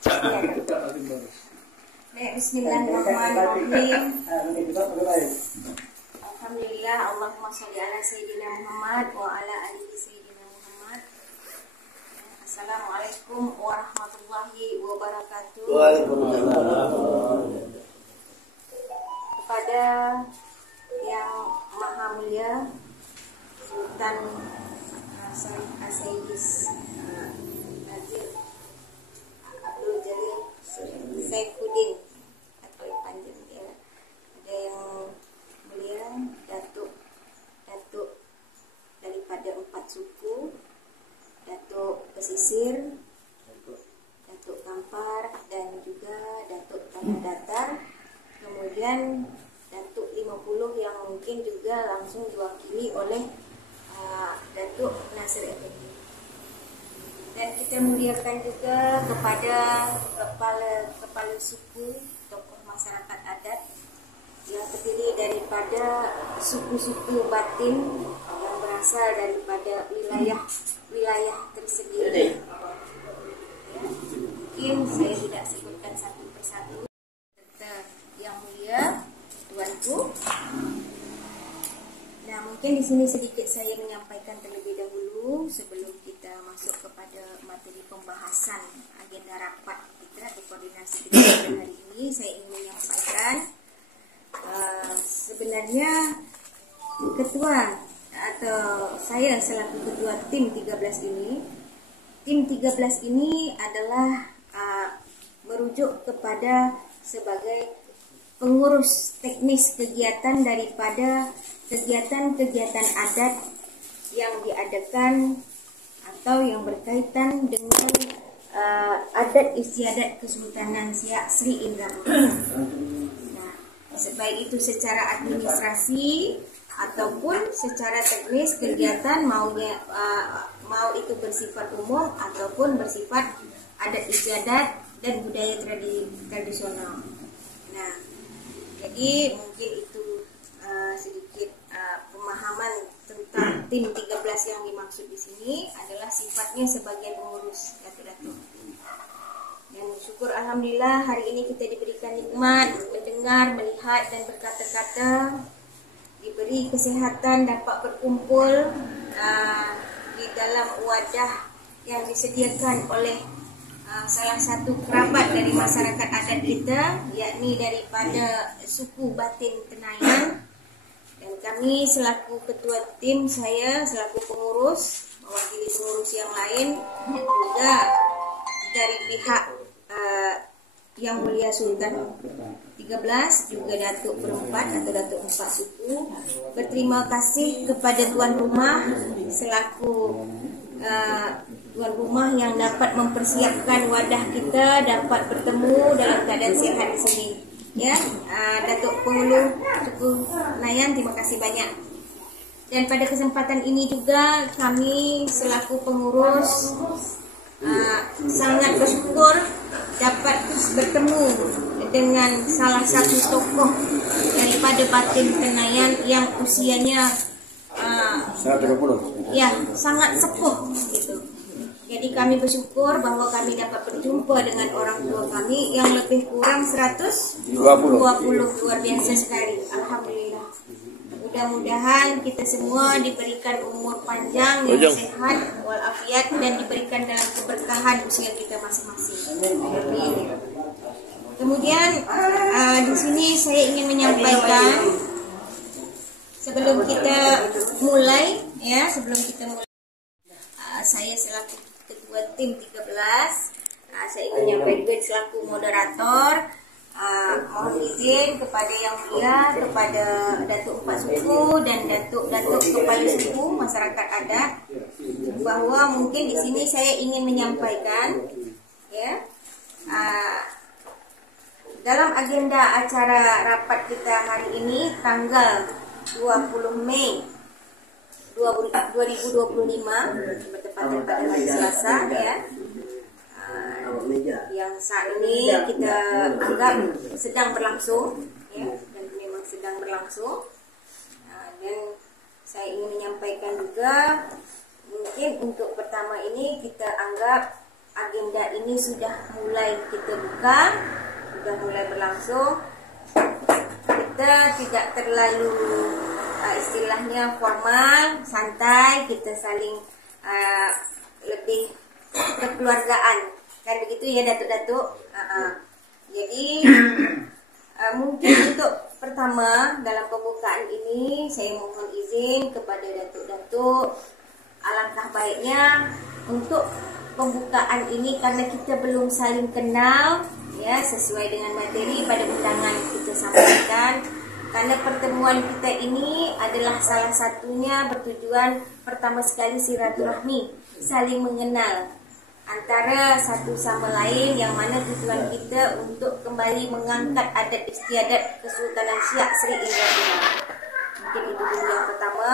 Bismillahirrahmanirrahim. Alhamdulillah, Allahumma sholli ala sayyidina Muhammad wa ala alihi sayyidina Muhammad. Assalamualaikum warahmatullahi wabarakatuh. Waalaikumsalam. Kepada yang Maha Mulia Sultan As-Sayyidis Nazir Abdul Jalil Saifuddin atau yang panjang ya. Ada yang mulia Datuk daripada 4 suku, Datuk Pesisir, Datuk Kampar, dan juga Datuk Tanah Datar. Kemudian Datuk 50 yang mungkin juga langsung diwakili oleh Datuk Nasir Effendi. Dan kita muliakan juga kepada kepala suku, tokoh masyarakat adat yang terdiri daripada suku-suku batin yang berasal daripada wilayah tersendiri. Ya, mungkin saya tidak sebutkan satu persatu. Yang mulia, tuanku. Nah, mungkin di sini sedikit saya menyampaikan terlebih dahulu sebelum kita masuk kepada materi pembahasan agenda rapat kita di koordinasi kita pada hari ini. Saya ingin menyampaikan sebenarnya ketua atau saya selaku ketua tim 13 ini adalah merujuk kepada sebagai pengurus teknis kegiatan daripada kegiatan-kegiatan adat yang diadakan atau yang berkaitan dengan adat istiadat Kesultanan Siak Sri Indra. Nah, baik itu secara administrasi ataupun secara teknis kegiatan mau itu bersifat umum ataupun bersifat adat istiadat dan budaya tradisional. Nah, jadi mungkin itu sedikit pemahaman tentang tim 13 yang dimaksud di sini adalah sifatnya sebagai pengurus datuk-datuk. Dan syukur alhamdulillah hari ini kita diberikan nikmat mendengar, melihat dan berkata-kata, diberi kesehatan dapat berkumpul di dalam wadah yang disediakan oleh salah satu kerabat dari masyarakat adat kita, yakni daripada suku Batin Tenayan. Dan kami selaku ketua tim, saya selaku pengurus, mewakili pengurus yang lain, juga dari pihak Yang Mulia Sultan 13, juga Datuk Perempat atau Datuk 4 suku, berterima kasih kepada tuan rumah selaku tuan rumah yang dapat mempersiapkan wadah kita dapat bertemu dalam keadaan sihat di sini. Ya, Datuk Penghulu Suku Tenayan, terima kasih banyak. Dan pada kesempatan ini juga kami selaku pengurus sangat bersyukur dapat bertemu dengan salah satu tokoh daripada Batin Tenayan yang usianya 120. ya sangat sepuh gitu. Jadi kami bersyukur bahwa kami dapat berjumpa dengan orang tua kami yang lebih kurang 120. Luar biasa sekali. Alhamdulillah. Mudah-mudahan kita semua diberikan umur panjang yang sehat walafiat dan diberikan dalam keberkahan usia kita masing-masing. Amin. Kemudian di sini saya ingin menyampaikan sebelum kita mulai saya selaku ketua tim 13, saya ingin menyampaikan selaku moderator, mohon izin kepada Yang Mulia, kepada Datuk 4 suku dan Datuk kepala suku masyarakat adat, bahwa mungkin di sini saya ingin menyampaikan ya dalam agenda acara rapat kita hari ini tanggal 20 Mei 2025 bertepatan pada hari Selasa ya, yang saat ini kita anggap sedang berlangsung ya, dan memang sedang berlangsung. Dan saya ingin menyampaikan juga mungkin untuk pertama ini kita anggap agenda ini sudah mulai kita buka, sudah mulai berlangsung. Kita tidak terlalu istilahnya formal, santai, kita saling lebih kekeluargaan, kan begitu ya datuk-datuk. Jadi mungkin untuk pertama dalam pembukaan ini saya mohon izin kepada datuk-datuk, alangkah baiknya untuk pembukaan ini karena kita belum saling kenal ya, sesuai dengan materi pada undangan kita sampaikan. Karena pertemuan kita ini adalah salah satunya bertujuan pertama sekali silaturahmi, saling mengenal antara satu sama lain, yang mana tujuan kita untuk kembali mengangkat adat istiadat Kesultanan Siak Sri Indrapura. Mungkin itu dulu yang pertama,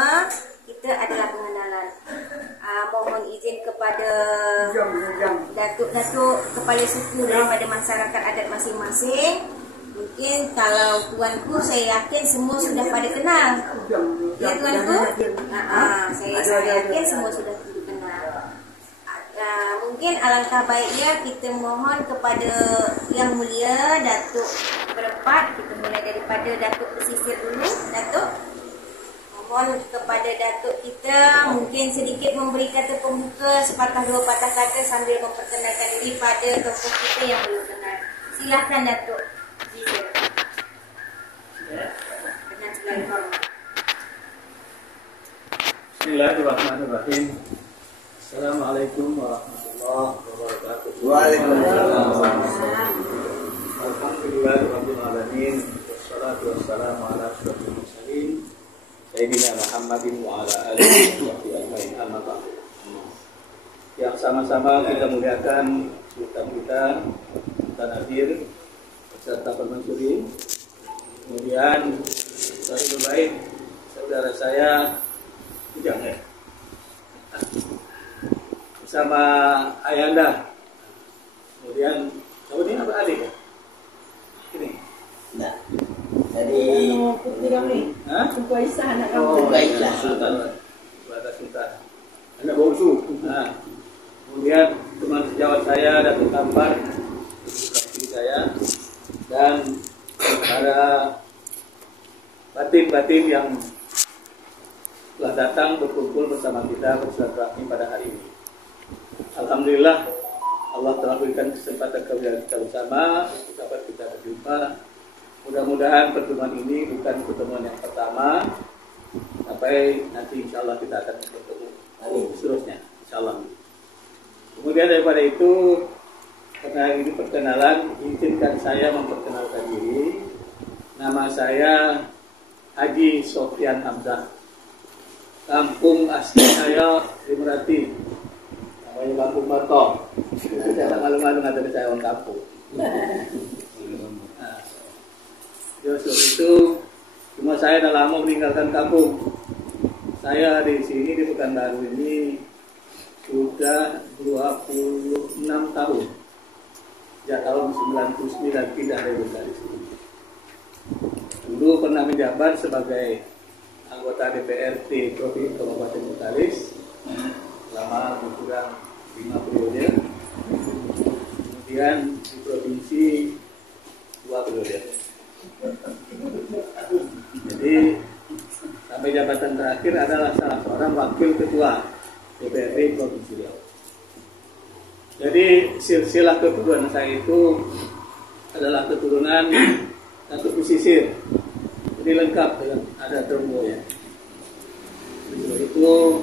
kita adalah pengenalan. Mohon izin kepada datuk-datuk kepala suku daripada masyarakat adat masing-masing. Mungkin kalau tuanku saya yakin semua sudah pada kenal. Ya tuanku? Saya yakin semua sudah kenal. Mungkin alangkah baiknya kita mohon kepada Yang Mulia Datuk berempat. Kita mulai daripada Datuk Pesisir dulu. Datuk, mohon kepada Datuk kita mungkin sedikit memberi kata pembuka, sepatah dua patah kata sambil memperkenalkan diri pada tokoh kita yang belum kenal. Silakan Datuk. Dengan segala hormat. Bismillahirrahmanirrahim. Assalamualaikum warahmatullahi wabarakatuh. Waalaikumsalam. Alhamdulillahirabbil alamin. Wassalatu wassalamu ala asyrofil mursalin Sayyidina Muhammadin wa ala alihi wa sahbihi ajmain. Amma ba'du. Yang sama-sama kita muliakan sultan kita, Sultan Adir beserta permaisuri. Kemudian lebih baik saudara saya Ujang ya, bersama Ayanda. Kemudian kamu ini apa adik ya? Ini. Nah, jadi Aisyah anak kamu. Oh, baiklah. Sultan. Anak bungsu. Nah, kemudian teman sejawat saya Datuk Kampar, istri saya, dan para batin-batin yang telah datang berkumpul bersama kita bersilaturahmi pada hari ini. Alhamdulillah, Allah telah berikan kesempatan kepada kita bersama untuk dapat kita berjumpa. Mudah-mudahan pertemuan ini bukan pertemuan yang pertama, sampai nanti insya Allah kita akan bertemu seterusnya, insya Allah. Kemudian daripada itu, karena ini perkenalan, izinkan saya memperkenalkan diri. Nama saya Haji Sofyan Hamzah. Kampung asli saya Limrati, namanya Kampung Marto. Jangan malu-malu ngatain saya orang kampung. Nah, itu cuma saya dah lama meninggalkan kampung. Saya di sini di Pekanbaru ini sudah 26 tahun. Sejak tahun 99 pindah dari sini. Dulu pernah menjabat sebagai anggota DPRD Provinsi Kabupaten Betalis selama kurang 5 periode. Kemudian di provinsi 2 periode. Jadi sampai jabatan terakhir adalah salah seorang wakil ketua DPRD Provinsi Riau. Jadi silsilah keturunan saya itu adalah keturunan Datuk Pesisir. Jadi lengkap dengan ada terumbu ya. Itu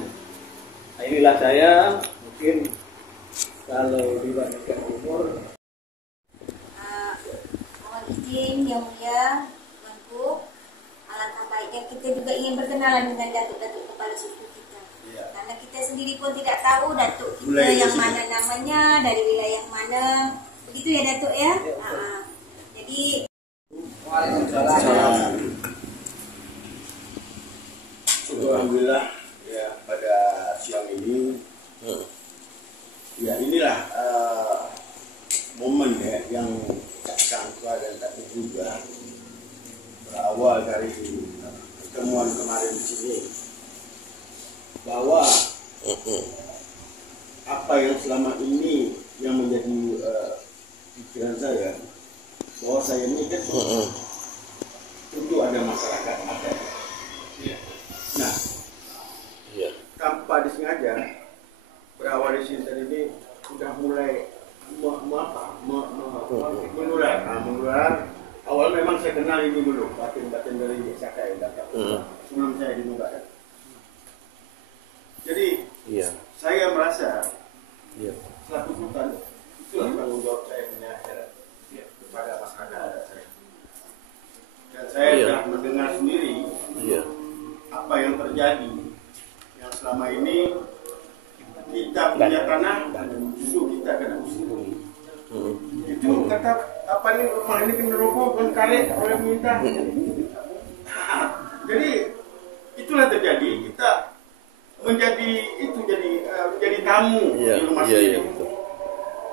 inilah saya, mungkin kalau dibandingkan umur. Mohon izin Yang Mulia Tuanku, alangkah baiknya kita juga ingin berkenalan dengan datuk-datuk kepala suku kita. Ya. Karena kita sendiri pun tidak tahu datuk kita yang mana namanya, dari wilayah mana. Begitu ya datuk ya. Jadi Waalaikumsalam. Alhamdulillah ya, pada siang ini ya inilah momen ya yang tak sangka dan tak terduga berawal dari pertemuan kemarin di sini, bahwa apa yang selama ini yang menjadi pikiran saya bahwa saya ini kan tentu ada masyarakat ada. Nah, tanpa disengaja berawal di sini ini sudah mulai menular. Awal memang saya kenal ini dulu, batin-batin dari Saka yang datang sebelum saya dinularkan. Jadi saya merasa selaku sultan itulah tanggung jawab saya punya kepada masyarakat saya. Dan saya sudah mendengar sendiri apa yang terjadi, yang selama ini kita punya tanah justru kita kena usir. Itu kata apa nih, rumah ini kena roboh kan karet oleh pemerintah. Jadi itulah terjadi, kita menjadi tamu di rumah sendiri.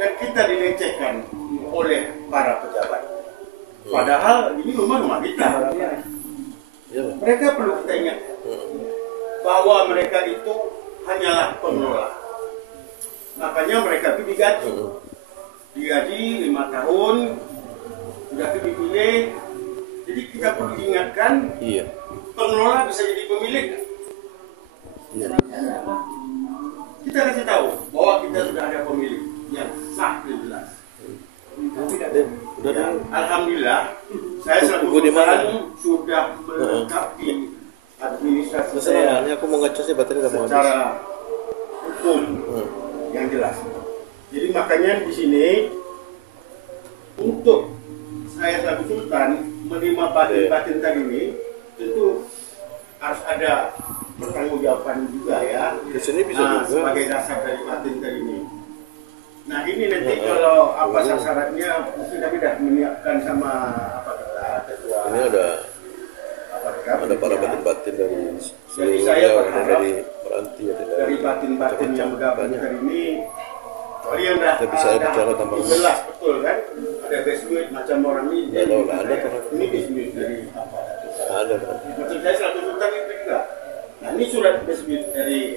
Dan kita dilecehkan oleh para pejabat. Padahal ini rumah kita. Mereka perlu kita ingat bahwa mereka itu hanyalah pengelola. Makanya mereka itu digaji 5 tahun, sudah dipilih. Jadi kita perlu ingatkan, pengelola bisa jadi pemilik. Kita kasih tahu bahwa kita sudah ada pemilik yang sah dan jelas. Alhamdulillah, saya selalu sudah melengkapi administrasi saya secara hukum yang jelas. Jadi makanya di sini untuk saya selaku sultan menerima batin-batin tadi ini tentu harus ada pertanggungjawaban juga ya. Di sini bisa juga sebagai dasar dari batin tadi ini. Nah ini nanti kalau apa syaratnya mungkin kami sudah menyiapkan sama ketua. Ini ada para batin-batin dari seluruh Riau, dari Meranti, dari batin-batin yang bergabung hari ini. Kalian kita bisa bicara tambah jelas betul kan? Ada biskuit macam orang ini. Ya tahu lah, ada ini biskuit dari apa? Ada. Maksud saya selaku sultan itu juga. Nah ini surat biskuit dari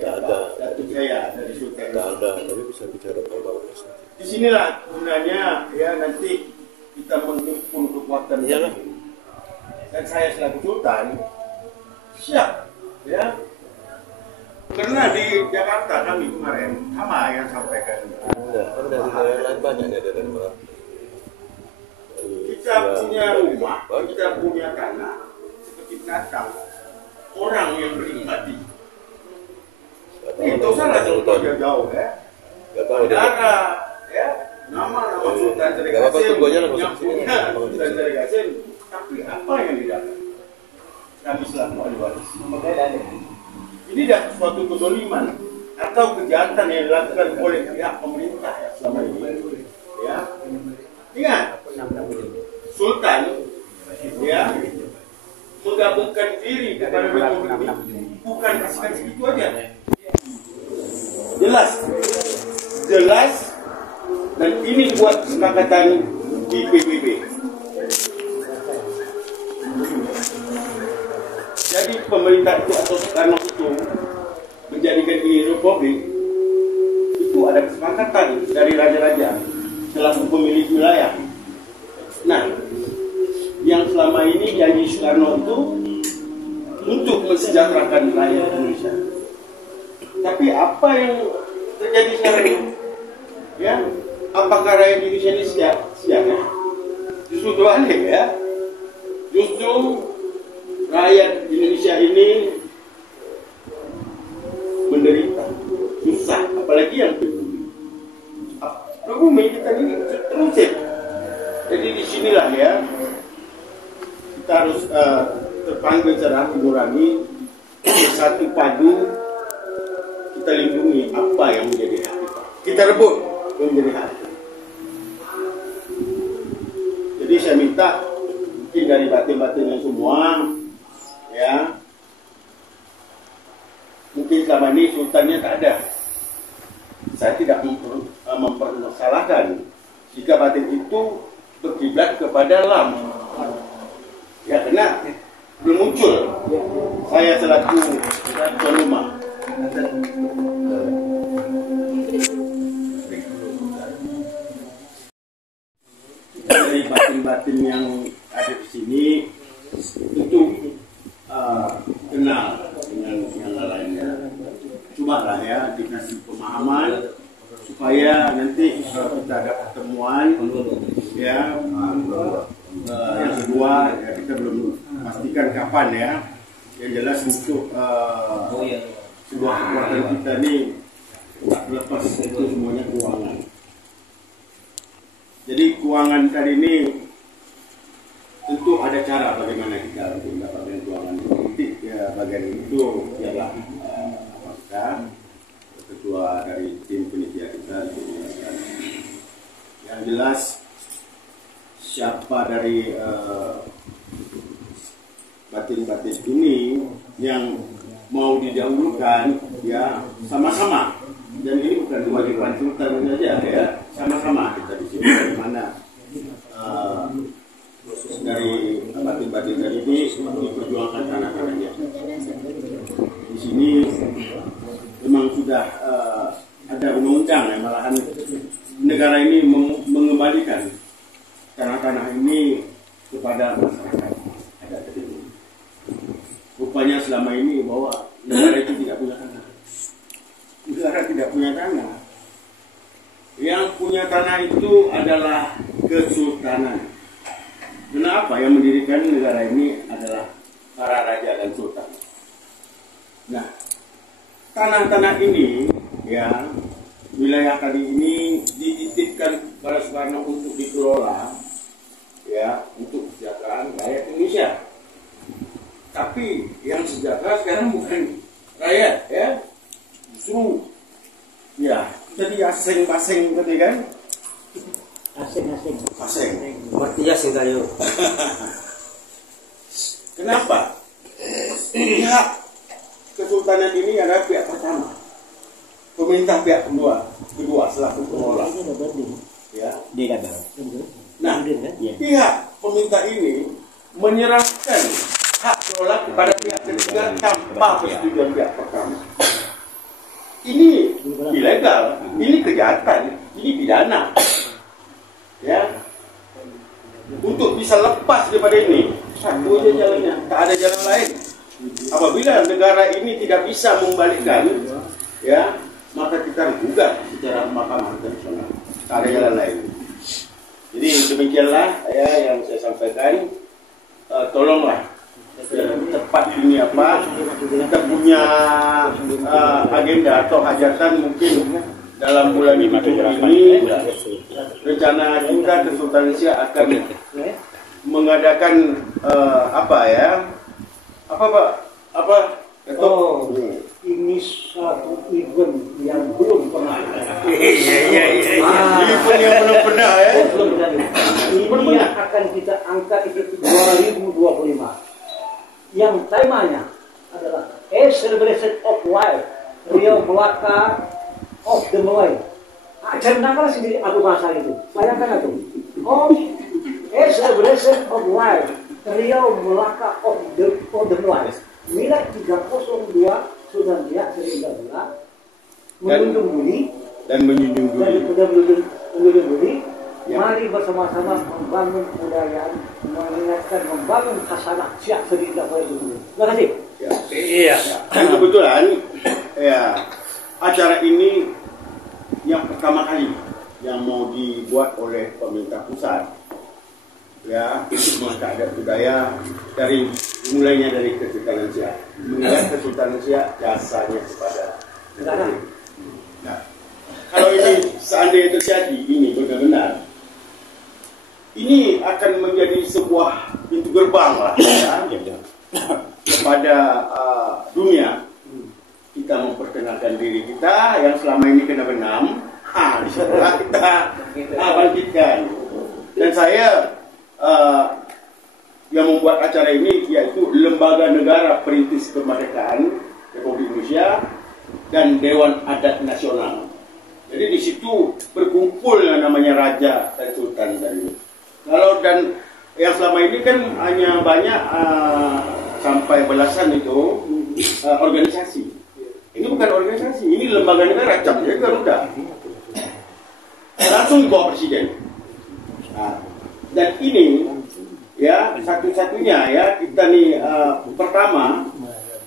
datuk saya dari sultan. Tidak ada, tapi bisa bicara tambah. Di sinilah gunanya ya nanti kita menghimpun kekuatan. Dan saya selaku sultan siap ya. Karena di Jakarta kami kemarin sama yang sampaikan. Dari daerah lain banyak ya dari Meranti. Kita punya rumah, kita punya tanah seperti pendatang orang yang menikmati. Itu salah contoh jauh ya. Ada ya nama Sultan Syarif Qasim yang punya Sultan Syarif Qasim, tapi apa yang didapat? Kami selaku ahli waris. Ini dah suatu kedoliman atau kejahatan yang dilakukan oleh pihak pemerintah selama ini. Ya, ingat, Sultan ya menggabungkan diri kepada Republik bukan kasihkan segitu aja. Jelas, dan ini buat kesepakatan di PBB. Jadi pemerintah itu atau Soekarno itu menjadikan ini republik itu ada kesepakatan dari raja-raja selaku pemilik wilayah. Nah, yang selama ini janji Soekarno itu untuk mensejahterakan rakyat Indonesia. Tapi apa yang terjadi sekarang ini? Ya, apakah rakyat Indonesia ini sejahtera? Justru terbalik ya. Justru rakyat Indonesia ini menderita, susah, apalagi yang bumi kita ini terusir. Jadi disinilah ya kita harus terpanggil secara mengurangi satu padu, kita lindungi apa yang menjadi hak kita. Kita rebut yang menjadi hak. Jadi saya minta mungkin dari batin-batin yang semua ya, mungkin selama ini sultannya tak ada. Saya tidak mempermasalahkan jika batin itu berkiblat kepada Lam. Ya, karena belum muncul. Saya selaku tuan rumah. batin yang ada di sini tentu kenal dengan yang lainnya. Cobalah ya dikasih pemahaman supaya nanti kita ada pertemuan ya. Yang kedua ya, kita belum pastikan kapan ya. Yang jelas untuk sebuah kekuatan kita ini lepas itu semuanya keuangan. Jadi keuangan kali ini tentu ada cara bagaimana kita untuk mendapatkan keuangan politik ya. Bagian itu ialah kita ketua dari tim penitia kita. Yang jelas siapa dari batin-batin ini yang mau didahulukan ya sama-sama. Dan ini bukan kewajiban sultan saja ya, sama-sama kita di sini. Bagaimana dari batin-batin tadi ini diperjuangkan tanah-tanahnya. Di sini memang sudah ada undang-undang ya, malahan negara ini mengembalikan tanah-tanah ini kepada masyarakat. Ada ini. Rupanya selama ini bahwa negara itu tidak punya tanah. Negara tidak punya tanah. Yang punya tanah itu adalah kesultanan. Kenapa yang mendirikan negara ini adalah para raja dan sultan. Nah, tanah-tanah ini ya, wilayah tadi ini dititipkan kepada Soekarno untuk dikelola ya, untuk kesejahteraan rakyat Indonesia. Tapi yang sejahtera sekarang bukan rakyat ya, justru ya jadi asing-asing tadi kan. Asing. Berarti asing kayu. Kenapa? Pihak kesultanan ini adalah pihak pertama. Pemerintah pihak kedua selaku pengelola. Ya. Nah, pihak pemerintah ini menyerahkan hak kelola kepada pihak ketiga tanpa persetujuan pihak pertama. Ini ilegal, ini kejahatan, ini pidana. Ya, untuk bisa lepas daripada ini satu aja jalannya, tak ada jalan lain. Apabila negara ini tidak bisa membalikkan, ya, maka kita gugat secara Mahkamah Internasional. Tak ada jalan lain. Jadi demikianlah ya yang saya sampaikan. Tolonglah tepat ini apa, kita punya agenda atau hajatan mungkin dalam bulan ini rencana kita Kesultanan Indonesia akan mengadakan Ini satu event yang belum pernah. Event yang belum pernah ya. Ini yang akan kita angkat itu 2025. Yang temanya adalah A Celebration of Life, Riau Melaka of the Melayu. Ajarnakanlah sendiri aku bahasa itu. Bayangkan itu. A Celebration of Life, Riau Melaka of the Melayu. Milad 302 Sudan dia 19 menunjuk budi dan menjunjung budi. Ya. Mari bersama-sama membangun kebudayaan, mengingatkan, membangun khasanah siap sedikit apa itu. Terima kasih. Ya. Iya. Dan kebetulan ya acara ini yang pertama kali yang mau dibuat oleh pemerintah pusat ya untuk mengangkat adat budaya dari mulainya dari Kesultanan Siak. Mengingat Kesultanan Siak jasanya kepada negara. Nah, kalau ini seandainya terjadi ini benar-benar, ini akan menjadi sebuah pintu gerbang lah ya, kepada dunia. Kita memperkenalkan diri kita yang selama ini kena benam, disitulah kita bangkitkan. Dan saya yang membuat acara ini yaitu Lembaga Negara Perintis Kemerdekaan Republik Indonesia dan Dewan Adat Nasional. Jadi di situ berkumpul yang namanya raja dan sultan tadi. Kalau dan yang selama ini kan hanya banyak sampai belasan itu organisasi. Ini bukan organisasi, ini lembaga negara, capnya Garuda. Langsung di bawah presiden. Nah, Dan ini ya satu-satunya ya kita nih pertama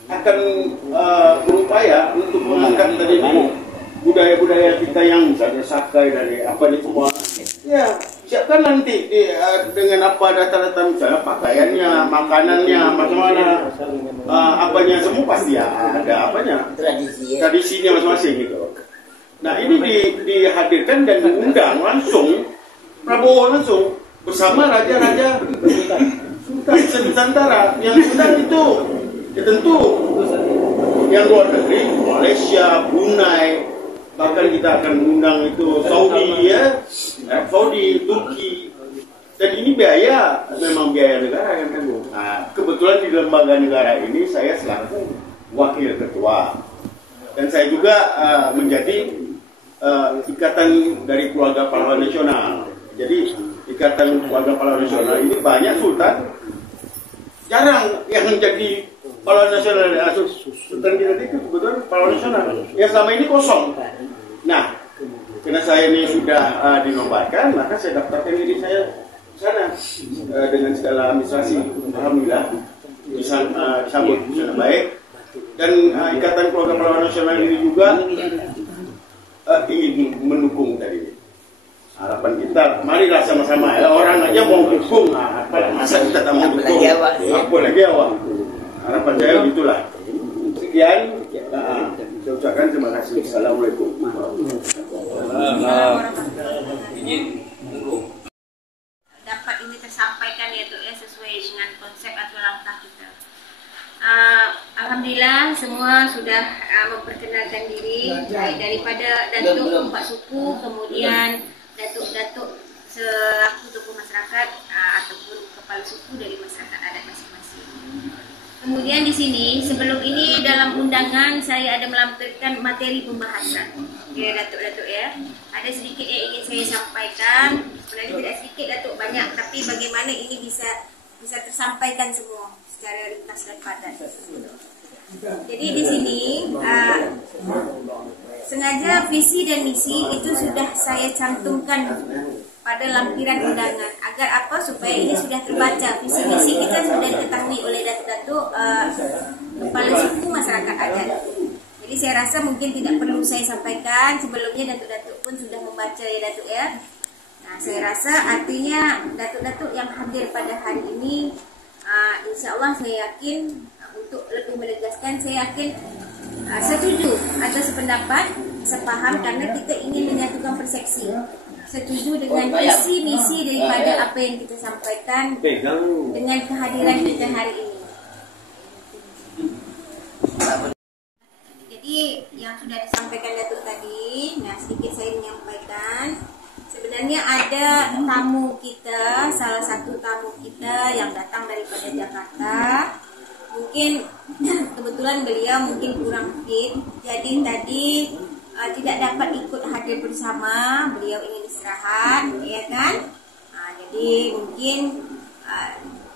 akan berupaya untuk mengangkat dari budaya-budaya kita yang misalnya sakai dari apa ini semua. Ya, siapkan nanti dengan apa data-data misalnya pakaiannya, makanannya, macam mana, apanya semua pasti ya ada apanya tradisinya masing-masing gitu. Nah ini dihadirkan dan diundang langsung Prabowo langsung bersama raja-raja Sultan Senusantara. Yang undang itu ya tentu yang luar negeri, Malaysia, Brunei. Bahkan kita akan mengundang itu Saudi ya, Saudi, Turki. Dan ini biaya, memang biaya negara yang tanggung. Nah, kebetulan di lembaga negara ini saya selaku wakil ketua. Dan saya juga menjadi ikatan dari keluarga pahlawan nasional. Jadi ikatan keluarga pahlawan nasional ini banyak sultan, jarang yang menjadi pahlawan nasional. Sultan kita itu kebetulan pahlawan nasional. Ya selama ini kosong. Nah, karena saya ini sudah dinobatkan, maka saya daftarkan diri saya ke sana dengan segala administrasi. Alhamdulillah disambut sana baik. Dan ikatan keluarga pahlawan nasional ini juga ingin mendukung tadi. Harapan kita, marilah sama-sama ya, orang aja mau dukung, masa kita tak mau dukung, apalagi awak. Harapan saya gitulah. Sekian, saya ucapkan terima kasih. Assalamualaikum. Dapat ini tersampaikan yaitu sesuai dengan konsep atau langkah kita. Alhamdulillah semua sudah memperkenalkan diri, baik daripada datuk empat suku, kemudian datuk-datuk selaku tokoh masyarakat ataupun kepala suku dari masyarakat adat masing-masing. Kemudian di sini sebelum ini dalam undangan saya ada melampirkan materi pembahasan. Ya datuk-datuk ya, ada sedikit yang ingin saya sampaikan. Sebenarnya tidak sedikit datuk, banyak, tapi bagaimana ini bisa tersampaikan semua secara ringkas dan padat. Jadi di sini sengaja visi dan misi itu sudah saya cantumkan pada lampiran undangan agar apa, supaya ini sudah terbaca, visi misi kita sudah diketahui oleh datuk-datuk kepala suku masyarakat adat. Jadi saya rasa mungkin tidak perlu saya sampaikan, sebelumnya datuk-datuk pun sudah membaca ya datuk ya. Nah saya rasa artinya datuk-datuk yang hadir pada hari ini insya Allah saya yakin untuk lebih menegaskan, saya yakin setuju atau sependapat, sepaham, karena kita ingin menyatukan persepsi, setuju dengan visi misi daripada apa yang kita sampaikan dengan kehadiran kita hari ini. Jadi yang sudah disampaikan datuk tadi, nah sedikit saya menyampaikan. Sebenarnya ada tamu kita, salah satu tamu kita yang datang daripada Jakarta. Mungkin kebetulan beliau mungkin kurang fit, jadi tadi tidak dapat ikut hadir bersama. Beliau ingin istirahat, ya kan? Jadi mungkin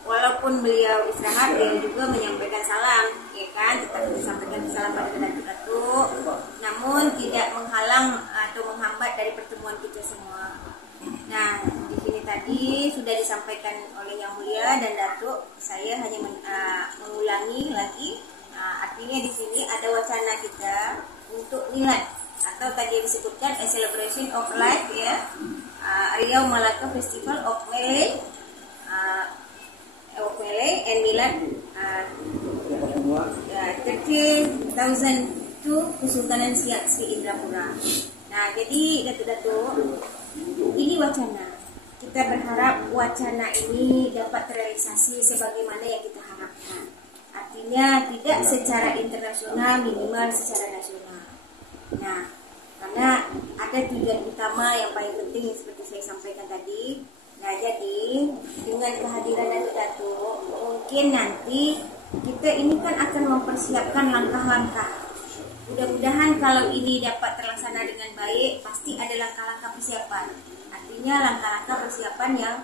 walaupun beliau istirahat, beliau juga menyampaikan salam, ya kan? Tetap disampaikan salam pada datuk-datuk, namun tidak menghalang atau menghambat dari pertemuan kita semua. Nah, di sini tadi sudah disampaikan oleh Yang Mulia dan Datuk. Saya hanya mengulangi lagi. Artinya di sini ada wacana kita untuk milad atau tadi disebutkan a celebration of life ya, Riau Malaka Festival of Malay and Milad 30,000 to Kesultanan Siak Sri Indrapura. Nah, jadi datuk-datuk, ini wacana. Kita berharap wacana ini dapat terrealisasi sebagaimana yang kita harapkan. Artinya tidak secara internasional, minimal secara nasional. Nah, karena ada tujuan utama yang paling penting seperti saya sampaikan tadi. Nah, jadi dengan kehadiran datuk-datuk, mungkin nanti kita ini kan akan mempersiapkan langkah-langkah. Mudah-mudahan kalau ini dapat terlaksana dengan baik, pasti ada langkah-langkah persiapan. Artinya langkah-langkah persiapan yang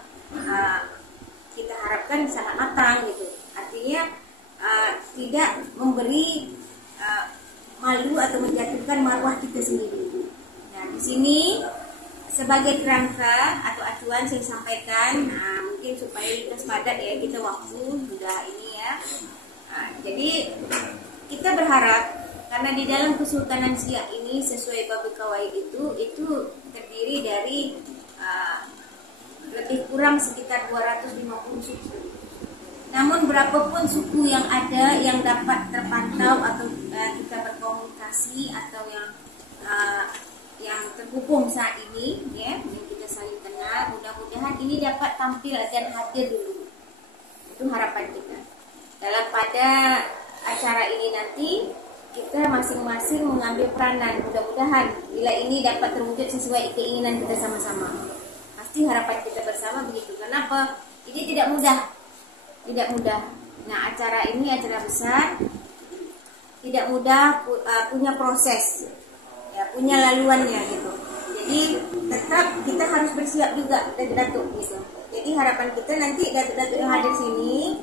kita harapkan sangat matang gitu. Artinya tidak memberi malu atau menjatuhkan marwah kita sendiri. Nah, di sini sebagai kerangka atau acuan saya sampaikan, mungkin supaya kita sepadat ya, kita waktu sudah ini ya. Jadi kita berharap karena di dalam Kesultanan Siak ini sesuai Bab Kawaid itu terdiri dari lebih kurang sekitar 250 suku. Namun berapapun suku yang ada yang dapat terpantau atau kita berkomunikasi atau yang terhubung saat ini ya, yang kita saling kenal, mudah-mudahan ini dapat tampil dan hadir dulu. Itu harapan kita. Dalam pada acara ini nanti kita masing-masing mengambil peranan. Mudah-mudahan bila ini dapat terwujud sesuai keinginan kita sama-sama. Pasti harapan kita bersama begitu. Kenapa? Ini tidak mudah. Tidak mudah. Nah, acara ini acara besar. Tidak mudah, punya proses. Ya, punya laluannya gitu. Jadi tetap kita harus bersiap juga datuk-datuk gitu. Jadi harapan kita nanti datuk-datuk yang hadir sini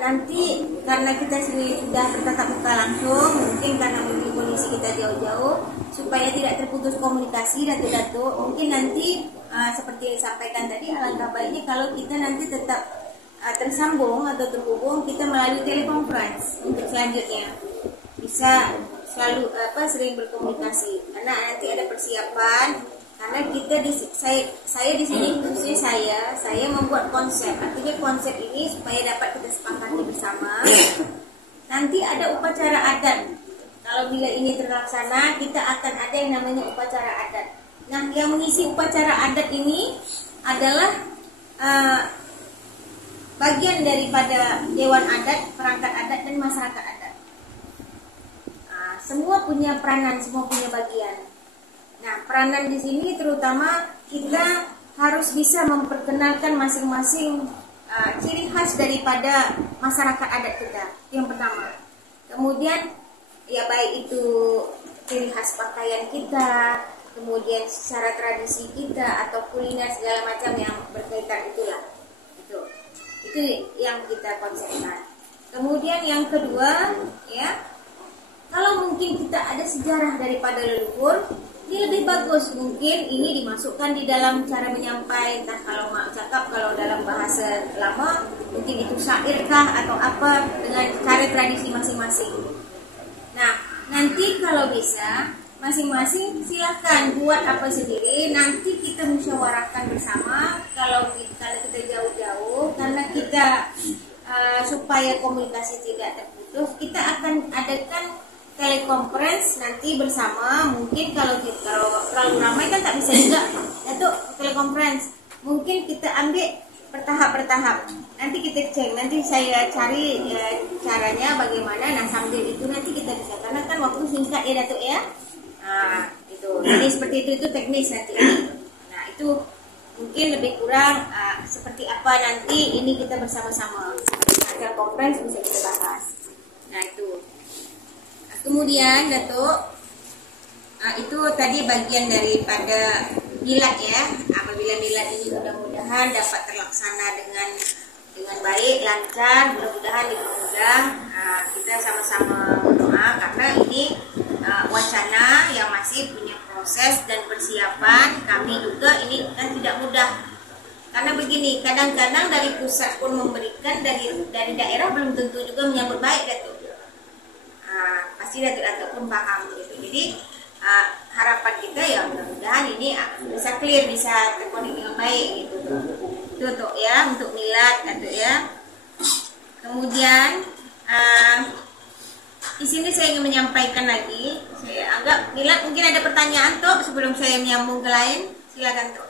nanti karena kita sendiri sudah bertatap muka langsung, mungkin karena mungkin kondisi kita jauh-jauh, supaya tidak terputus komunikasi datuk-datuk, mungkin nanti seperti yang disampaikan tadi, alangkah baiknya kalau kita nanti tetap tersambung atau terhubung kita melalui telekonferensi untuk selanjutnya bisa selalu sering berkomunikasi, karena nanti ada persiapan. Karena kita saya di sini khususnya saya membuat konsep. Artinya konsep ini supaya dapat kita sepakati bersama. Nanti ada upacara adat. Kalau bila ini terlaksana, kita akan ada yang namanya upacara adat. Nah, yang mengisi upacara adat ini adalah bagian daripada dewan adat, perangkat adat dan masyarakat adat. Semua punya peranan, semua punya bagian. Nah, peranan di sini terutama kita harus bisa memperkenalkan masing-masing ciri khas daripada masyarakat adat kita. Yang pertama. Kemudian ya baik itu ciri khas pakaian kita, kemudian secara tradisi kita atau kuliner segala macam yang berkaitan itulah. Itu yang kita konsepkan. Kemudian yang kedua, ya, kalau mungkin kita ada sejarah daripada leluhur, ini lebih bagus mungkin ini dimasukkan di dalam cara menyampaikan. Entah kalau mak cakap, kalau dalam bahasa lama mungkin itu syair kah atau apa dengan cara tradisi masing-masing. Nah, nanti kalau bisa masing-masing silahkan buat apa sendiri. Nanti kita musyawarahkan bersama. Kalau kita jauh-jauh, karena kita supaya komunikasi tidak terputus, kita akan adakan telekonferensi nanti bersama. Mungkin kalau terlalu ramai kan tak bisa juga untuk telekonferensi. Mungkin kita ambil bertahap. Nanti kita cek, nanti saya cari caranya bagaimana. Nah, sambil itu nanti kita bisa, karena kan waktu singkat ya Datuk ya. Nah, itu. Jadi seperti itu teknis nanti. Nah, itu mungkin lebih kurang seperti apa nanti ini kita bersama-sama. Ada konferensi bisa kita bahas. Nah, itu. Kemudian Datuk, itu tadi bagian daripada milad ya. Apabila milad ini mudah-mudahan dapat terlaksana dengan baik, lancar, mudah-mudahan dipermudah. Kita sama-sama berdoa karena ini wacana yang masih punya proses dan persiapan. Kami juga ini kan tidak mudah. Karena begini, kadang-kadang dari pusat pun memberikan, dari daerah belum tentu juga menyambut baik Datuk. Pasti datuk-datuk pun paham gitu. Jadi harapan kita ya mudah-mudahan ini bisa clear, bisa terkonek dengan baik gitu. Itu untuk ya, untuk milad datuk ya. Kemudian di sini saya ingin menyampaikan lagi, saya anggap milad mungkin ada pertanyaan tuh sebelum saya menyambung ke lain. Silakan tuh.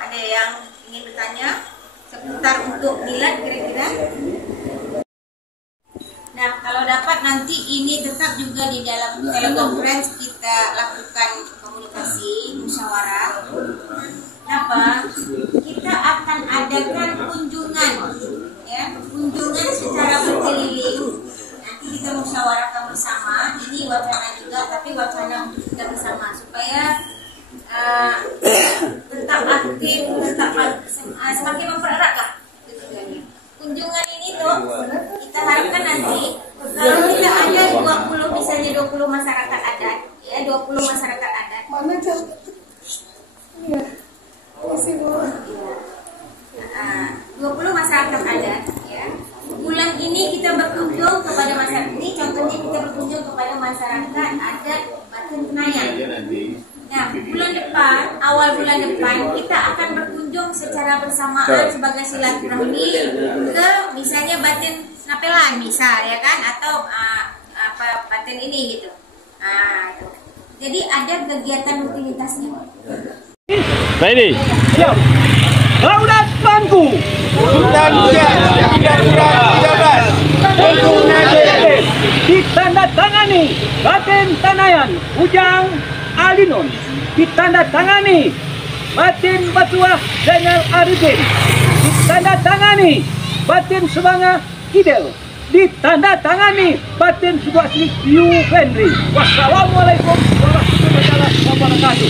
Ada yang ingin bertanya seputar untuk milad kira-kira? Nah, kalau dapat nanti ini tetap juga di dalam telekonferensi kita lakukan komunikasi, musyawarah. Kenapa? Kita akan adakan kunjungan, ya, kunjungan secara berkeliling. Nanti kita musyawarahkan bersama. Ini wacana juga, tapi wacana untuk kita bersama supaya tetap aktif, semakin mempererat lah. Kunjungan ini tuh kita harapkan nanti kalau kita ada 20 misalnya 20 masyarakat adat ya, 20 masyarakat adat awal bulan depan kita akan berkunjung secara bersamaan sebagai silaturahmi ke misalnya Batin Ngapelan misal ya kan, atau apa Batin ini gitu. Nah, jadi ada kegiatan rutinitasnya. Ready? Siap. Laudat bangku. Sultan Ditandatangani Batin Tanayan Ujang Alinun. Ditandatangani Batin Batuah Zainal Arifin. Ditandatangani Batin Subanga Kidel. Ditandatangani Batin Subasri Yu Henry. Wassalamualaikum warahmatullahi wabarakatuh.